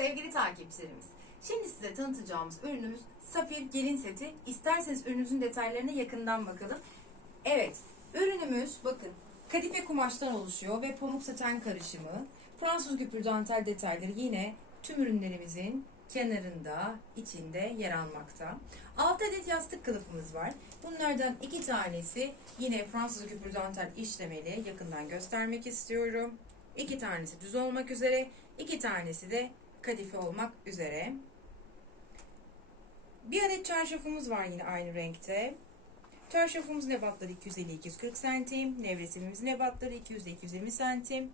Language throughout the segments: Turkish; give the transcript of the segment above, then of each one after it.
Sevgili takipçilerimiz, şimdi size tanıtacağımız ürünümüz Safir Gelin Seti. İsterseniz ürünümüzün detaylarına yakından bakalım. Evet, ürünümüz bakın kadife kumaştan oluşuyor ve pamuk saten karışımı. Fransız güpür dantel detayları yine tüm ürünlerimizin kenarında, içinde yer almakta. 6 adet yastık kılıfımız var. Bunlardan iki tanesi yine Fransız güpür dantel işlemeli. Yakından göstermek istiyorum. İki tanesi düz olmak üzere, iki tanesi de kadife olmak üzere. Bir adet çarşafımız var yine aynı renkte. Çarşafımızın ebatları 250-240 santim, nevresimimizin ebatları 200-220 santim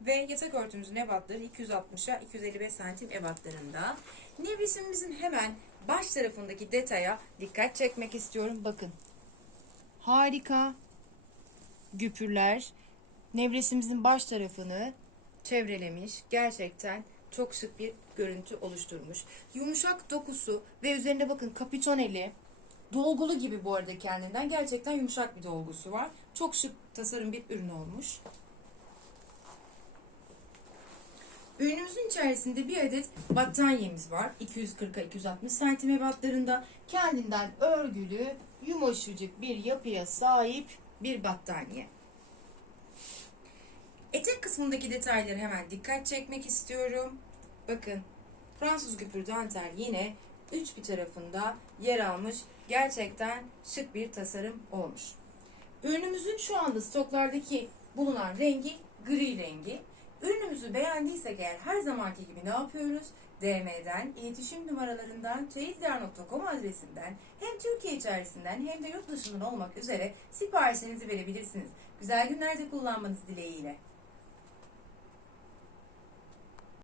ve yatak örtümüzün ebatları 260'a 255 santim ebatlarında. Nevresimimizin hemen baş tarafındaki detaya dikkat çekmek istiyorum. Bakın. Harika güpürler nevresimizin baş tarafını çevrelemiş. Gerçekten çok şık bir görüntü oluşturmuş. Yumuşak dokusu ve üzerinde bakın kapitoneli dolgulu gibi bu arada kendinden. Gerçekten yumuşak bir dolgusu var. Çok şık tasarım bir ürün olmuş. Ürünümüzün içerisinde bir adet battaniyemiz var. 240'a 260 santim ebatlarında. Kendinden örgülü, yumuşacık bir yapıya sahip bir battaniye. Kısmındaki detayları hemen dikkat çekmek istiyorum. Bakın Fransız güpür dantel yine üç bir tarafında yer almış. Gerçekten şık bir tasarım olmuş. Ürünümüzün şu anda stoklardaki bulunan rengi gri rengi. Ürünümüzü beğendiysek eğer her zamanki gibi ne yapıyoruz? DM'den, iletişim numaralarından, çeyizdiyar.com adresinden hem Türkiye içerisinden hem de yurt dışından olmak üzere siparişinizi verebilirsiniz. Güzel günlerde kullanmanız dileğiyle.